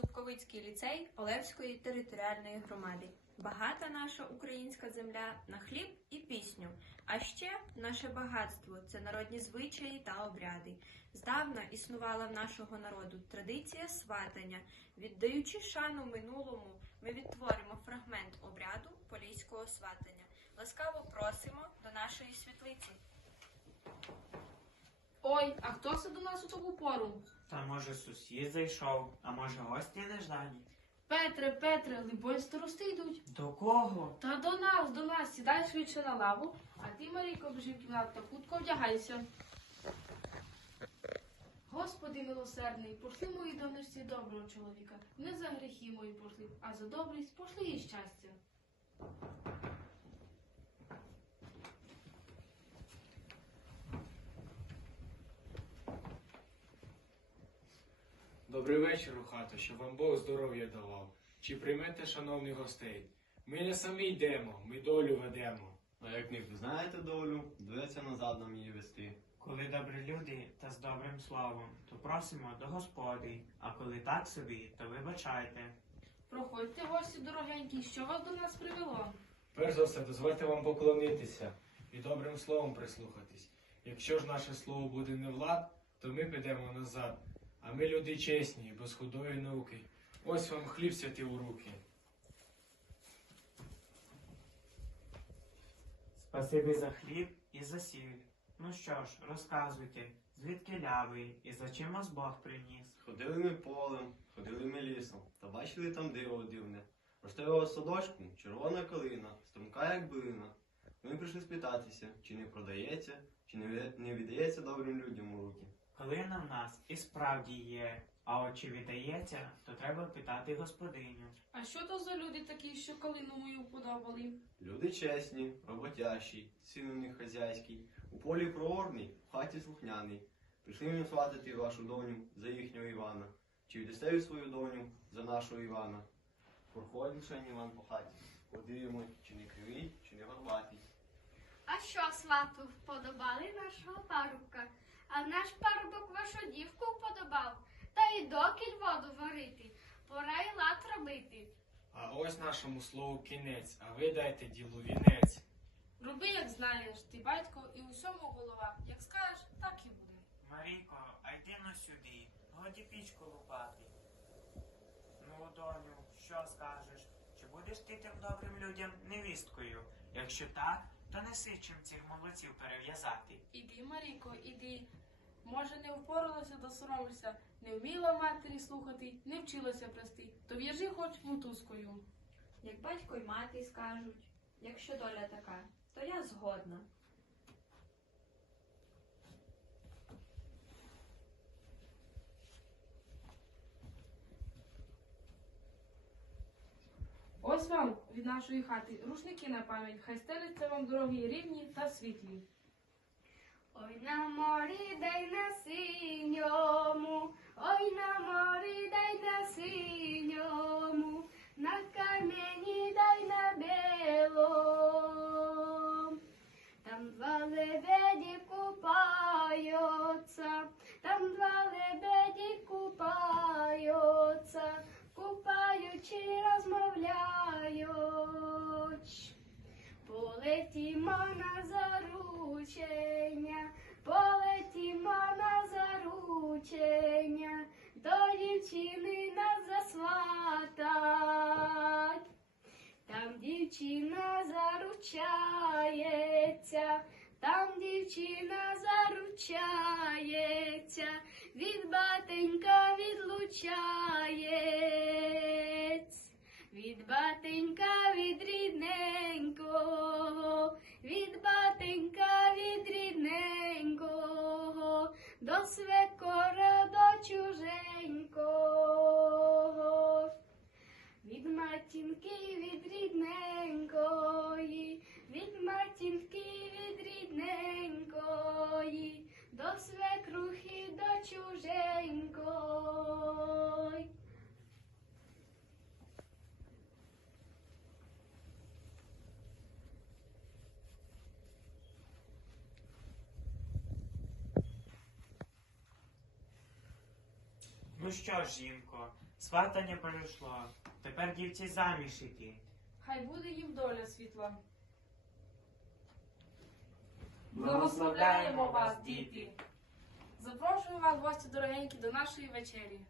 Зубковицький ліцей Олевської територіальної громади. Багата наша українська земля на хліб і пісню. А ще наше багатство це народні звичаї та обряди. Здавна існувала в нашого народу традиція сватання. Віддаючи шану минулому, ми відтворимо фрагмент обряду поліського сватання. Ласкаво просимо до нашої світлиці. Ой, а хто це до нас у таку пору? Та може сусід зайшов, а може гості неждані? Петре, Петре, либонь старости йдуть. До кого? Та до нас, до нас, сідай швидше на лаву, а ти, Марійко, біжи в кімнату та хутко вдягайся. Господи милосердний, пошли моїй донечці доброго чоловіка. Не за гріхи мої пошли, а за добрість пошли їй щастя. Добрий вечір, у хату, щоб вам Бог здоров'я давав. Чи приймете, шановних гостей? Ми не самі йдемо, ми долю ведемо. А як не знаєте долю, доведеться назад нам її вести. Коли добрі люди та з добрим словом, то просимо до господи, а коли так собі, то вибачайте. Проходьте, гості дорогенькі, що вас до нас привело? Перш за все, дозвольте вам поклонитися і добрим словом прислухатись. Якщо ж наше слово буде не влад, то ми підемо назад. А ми люди чесні, без худої науки. Ось вам хліб святий у руки. Спасибі за хліб і за сіль. Ну що ж, розказуйте, звідки лявий і за чим вас Бог приніс? Ходили ми полем, ходили ми лісом, та бачили там диво дивне. Ростового садочку червона калина, струмка як билина. Ми прийшли спитатися, чи не продається, чи не віддається добрим людям у руки. Калина в нас і справді є, а от чи віддається, то треба питати господиню. А що то за люди такі, що калину мою подобали? Люди чесні, роботящі, син у них хазяйський, у полі проворний, в хаті слухняний. Прийшли ми сватати вашу доню за їхнього Івана. Чи віддасте ви свою доню за нашого Івана? Проходить лише Іван по хаті. Подивимо, чи не кривий, чи не горбатий. А що свату вподобали нашого парубка? А наш парубок вашу дівку вподобав, та й докіль воду варити, пора й лад робити. А ось нашому слову кінець, а ви дайте ділу вінець. Роби, як знаєш, ти батько і усьому голова. Як скажеш, так і буде. Марійко, а йди но сюди, годі пічку лупати. Ну, доню, що скажеш? Чи будеш ти тим добрим людям невісткою? Якщо так, то неси чим цих молодців перев'язати. Іди, Маріко, іди. Може, не впоралася та соромишся, не вміла матері слухати, не вчилася прости, то в'яжи хоч мотузкою. Як батько й мати скажуть, якщо доля така, то я згодна. Ось вам від нашої хати. Рушники на пам'ять, хай стеляться вам дорогі рівні та світлі. Ой на морі дай на синьому, заручається, там дівчина заручається, від батенька відлучається. Від батенька від рідненького, від батенька від рідненького, до свекора до чуженького. Від матінки від рідненької, від матінки від рідненької, до свекрухи до чуженької. Ну що ж, жінко, сватання перейшло. Тепер дівці заміж іти. Хай буде їм доля світла. Благословляємо вас, діти. Запрошую вас, гості дорогенькі, до нашої вечері.